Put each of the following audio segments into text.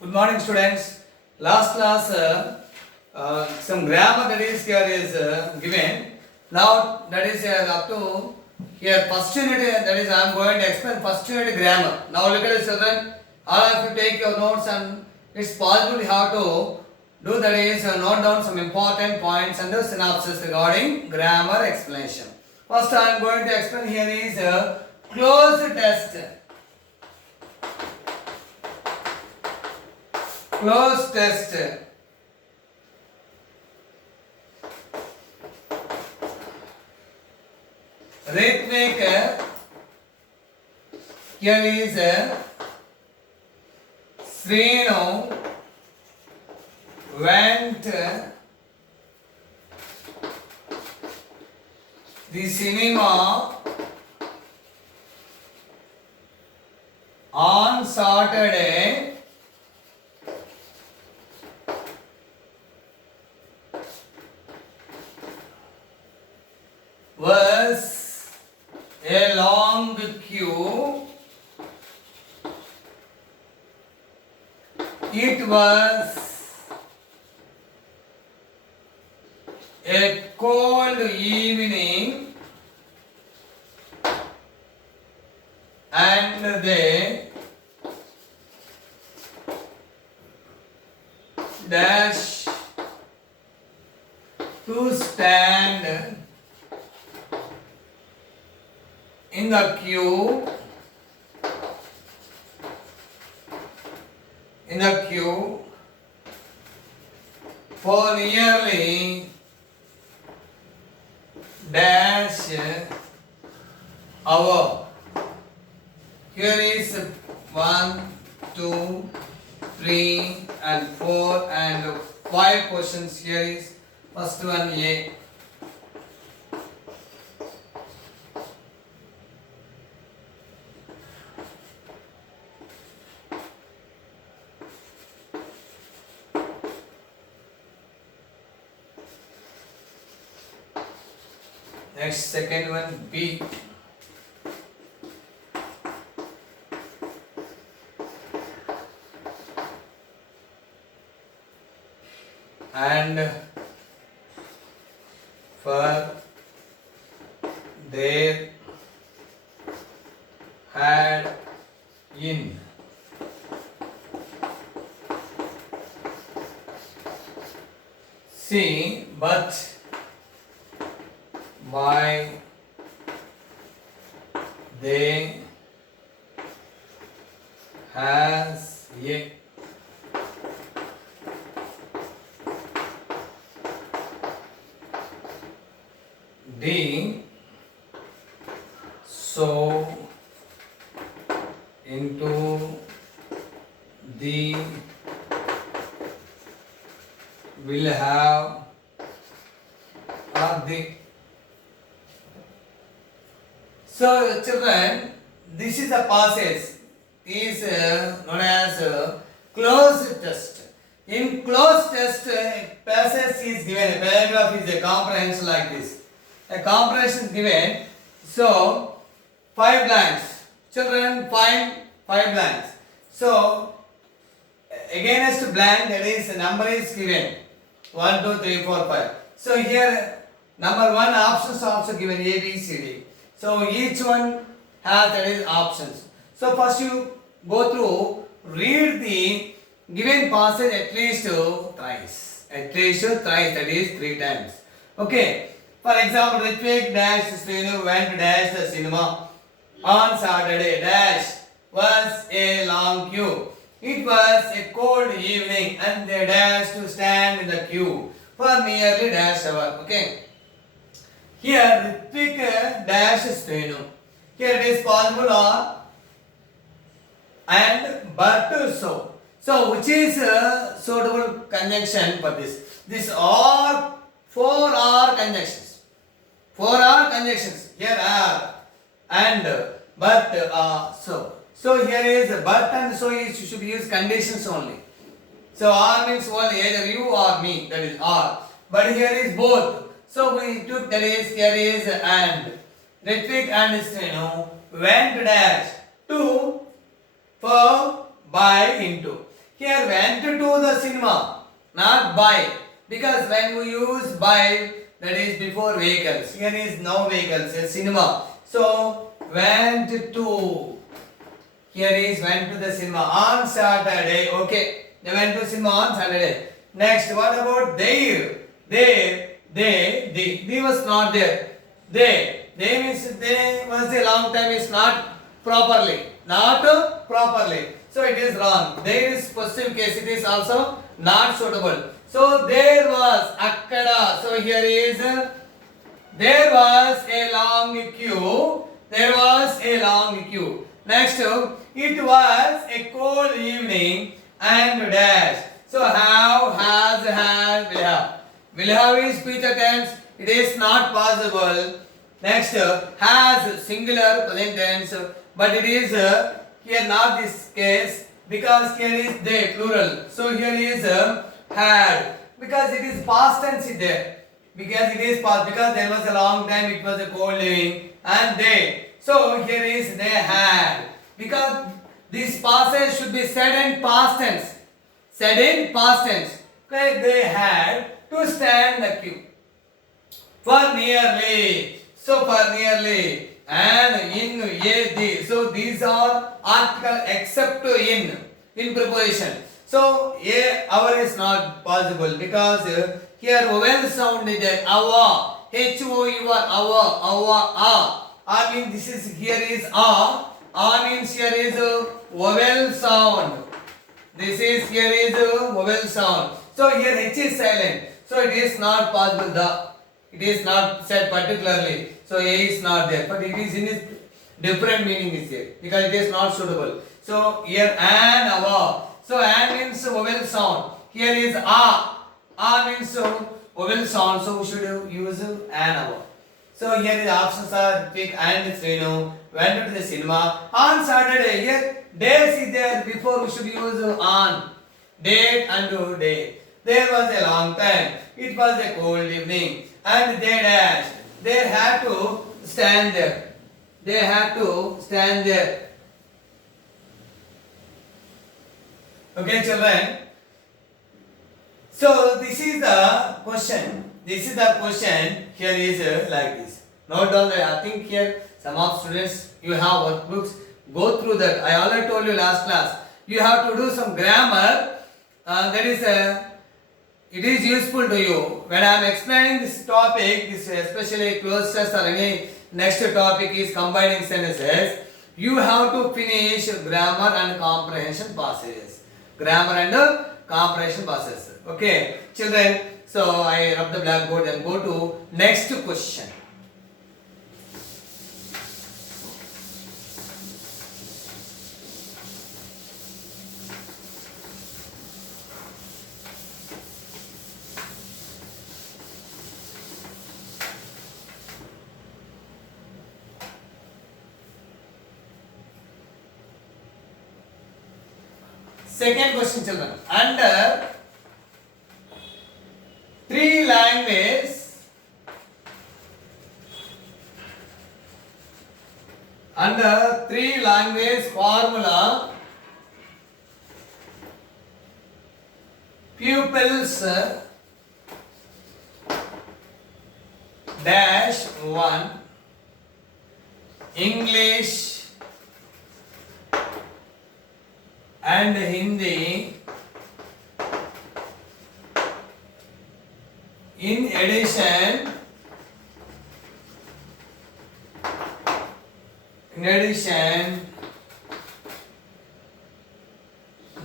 Good morning, students. Last class, some grammar that is here is given. Now that is up to here first unit. That is I am going to explain first unit grammar. Now look at it, children. All of you take your notes and it's possible you have to do that is note down some important points and the synopsis regarding grammar explanation. First, I am going to explain here is closed test. Close test. Rhythmic. Here is Srinu went the cinema on Saturday. Was a long queue. It was a cold evening and they dash to stand in the queue for nearly dash hour. Here is 1, 2, 3 and 4 and 5 questions. Here is first one A. Next, second one B. And for there had in C, but why they has a D so into the will have or the. So children, this is a passage is known as closed test. In closed test, a passage is given, a paragraph is a comprehension like this. A comprehension is given, so 5 lines. Children, find 5 lines. So against blank, that is number is given 1, 2, 3, 4, 5. So here number 1 options also given A, B, C, D. So each one has that is options. So first you go through, read the given passage at least thrice. At least thrice, that is 3 times. Okay. For example, Ritvik dash Srinu went dash the cinema on Saturday dash was a long queue. It was a cold evening and they dashed to stand in the queue for nearly dash hour. Okay. Here Ritvik dash Srinu. Here it is possible or and but so. So which is a suitable conjunction for this? These are 4 are conjunctions. 4 are conjunctions. Here are and but so. So here is but and so you should use conditions only. So or means only either you or me, that is or. But here is both. So we took that is here is and. Ritvik and Srinu went dash to for by into. Here went to the cinema, not buy. Because when we use buy, that is before vehicles. Here is no vehicles, a cinema. So went to. Here is went to the cinema on Saturday. Okay, they went to cinema on Saturday. Next, what about there? They was not there. They means they was a long time is not properly. Not properly. So it is wrong. There is possessive case. It is also not suitable. So there was akkada. So here is there was a long queue. There was a long queue. Next, it was a cold evening and dash. So have, has, will have. Will have is future tense. It is not possible. Next, has singular present tense, but it is here not this case because here is they plural. So here is had because it is past tense is there. Because it is past because there was a long time it was a cold living and they. So here is they had because this passage should be said in past tense. Said in past tense. Okay, they had to stand the queue for nearly. So for nearly and in a the. So these are article except in preposition. So a hour is not possible because here vowel sound is there. Our HOUR our a means this is here is a means here is vowel sound. This is here is vowel sound. So here H is silent. So it is not possible it is not said particularly. So A is not there, but it is in its different meaning is there because it is not suitable. So here an our. So an means vowel sound. Here is a. A means vowel sound. So we should use an our. So here the options are pick and Srinu went to the cinema on Saturday. Here days is there before we should use on. Date and day. There was a long time. It was a cold evening and they dashed. They had to stand there. They had to stand there. Okay, children. So this is the question. This is the question. Here is like this. Note down that I think here some of students you have workbooks. Go through that. I already told you last class. You have to do some grammar. That is it is useful to you. When I am explaining this topic, this especially closed test or any next topic is combining sentences, you have to finish grammar and comprehension passages. Grammar and comprehension passages. Okay, children. So I rub the blackboard and go to next question. Second question, children. Under three languages, formula, pupils dash 1, English and Hindi. In addition,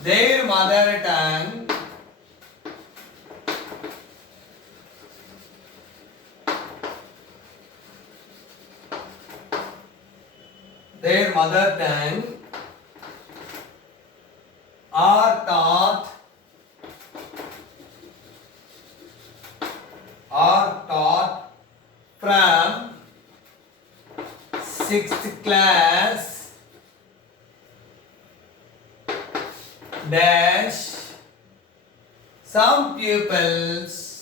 their mother tongue are taught from 6th class dash some pupils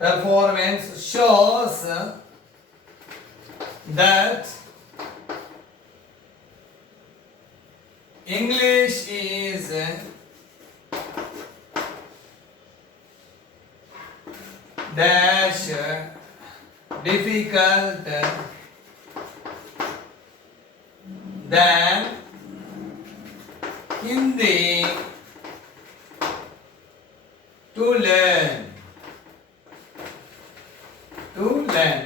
performance shows that English is dash difficult than Hindi to learn.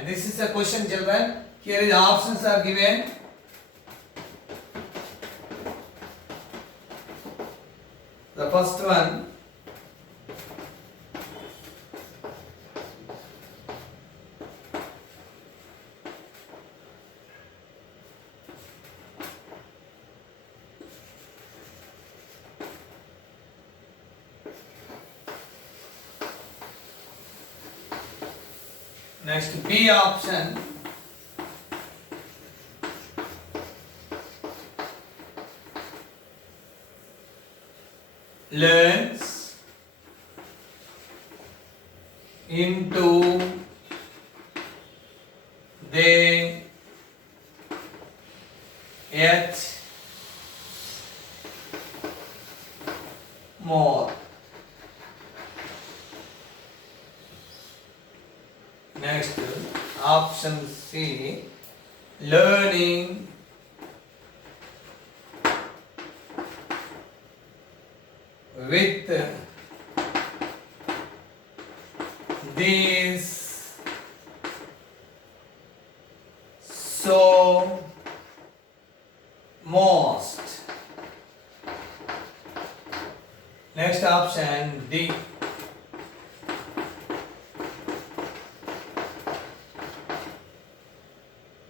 This is a question, children. Here is options are given. The first one, next B option, learns into they yet more. Next option C, learning with these so most. Next option D,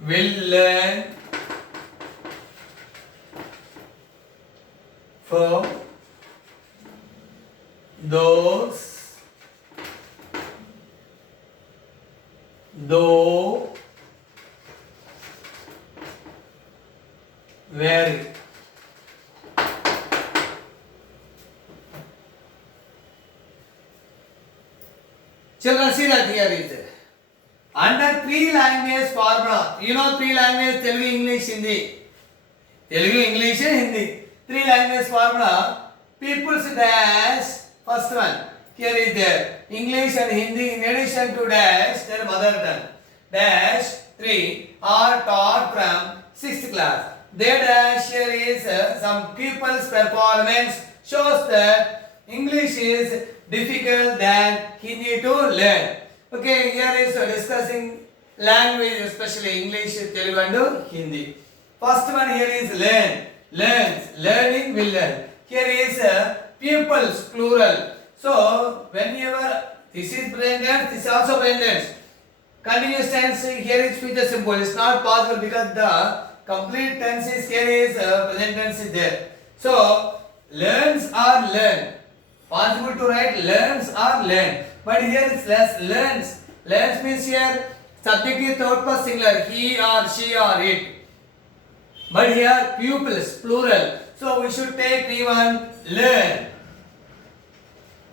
will learn for those though very. Children, see that here is there. Under three language formula, you know three language, Telugu, English, Hindi. Telugu, English, Hindi. Three language formula, people's dash, first one. Here is there. English and Hindi in addition to dash, their mother tongue. Dash 3 are taught from 6th class. Their dash here is some people's performance shows that English is difficult than Hindi to learn. Okay, here is discussing language, especially English, Telugu and Hindi. First one here is learn, learns, learning will learn. Here is pupils, plural. So, whenever this is present tense, this is also present tense. Continuous tense, here is future simple. It's not possible because the complete tense is here is present tense is there. So, learns or learn. Possible to write learns or learn. But here it's less learns. Learns means here subject is third person singular. He or she or it. But here pupils, plural. So, we should take P1, learn.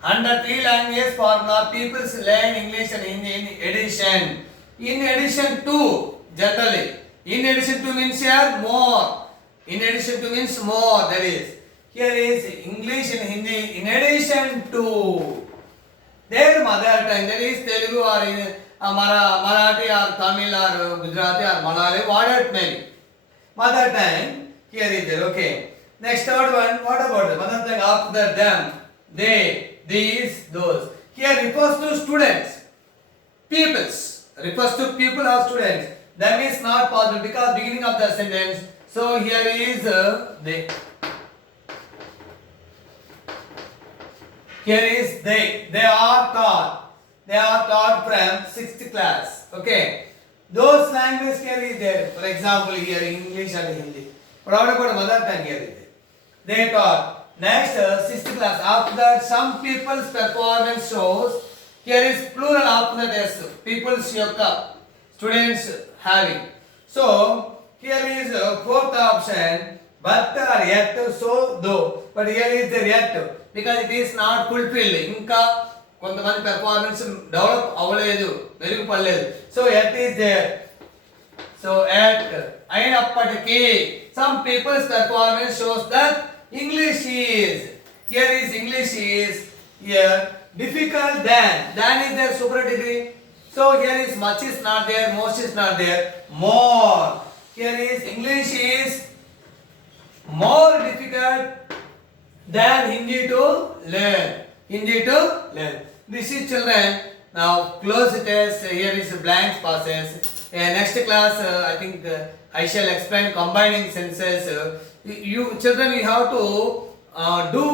Under three language formula, pupils learn English and Hindi in addition. In addition to, generally. In addition to means here more. In addition to means more, that is. Here is English and Hindi in addition to their mother tongue, that is Telugu or in Marathi or Tamil or Gujarati or Malayali, whatever it may be. Mother tongue, here is there, okay. Next third one, what about the mother tongue after them? They, these, those. Here refers to students. Pupils. Refers to people or students. That is not possible because beginning of the sentence. So here is they. Here is they. They are taught. They are taught from 6th class. Okay. Those languages here is there. For example, here English and Hindi. But what about mother tongue here is there? They taught. Next, 6th class. After that, some people's performance shows. Here is plural after that is people's yokka. Students having. So, here is fourth option. But or yet, so though. But here is the yet. Because it is not fulfilled. Inka కొంతమంది performance develop అవ్వలేదు, మెరుగుపడలేదు. So it is there. So it అయినప్పటికీ some people's performance shows that English is English is here difficult than is there superlative. So here is much is not there, most is not there, more. Here is English is more difficult than Hindi to learn. Hindi to learn. This is children. Now close the test. Here is blank passes. Next class, I think I shall explain combining senses. You children, you have to do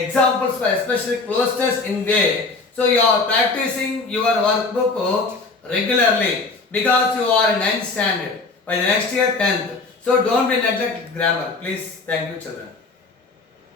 examples for especially close test in way. So you are practicing your workbook regularly because you are in 9th standard. By the next year 10th. So don't be neglect grammar. Please, thank you children.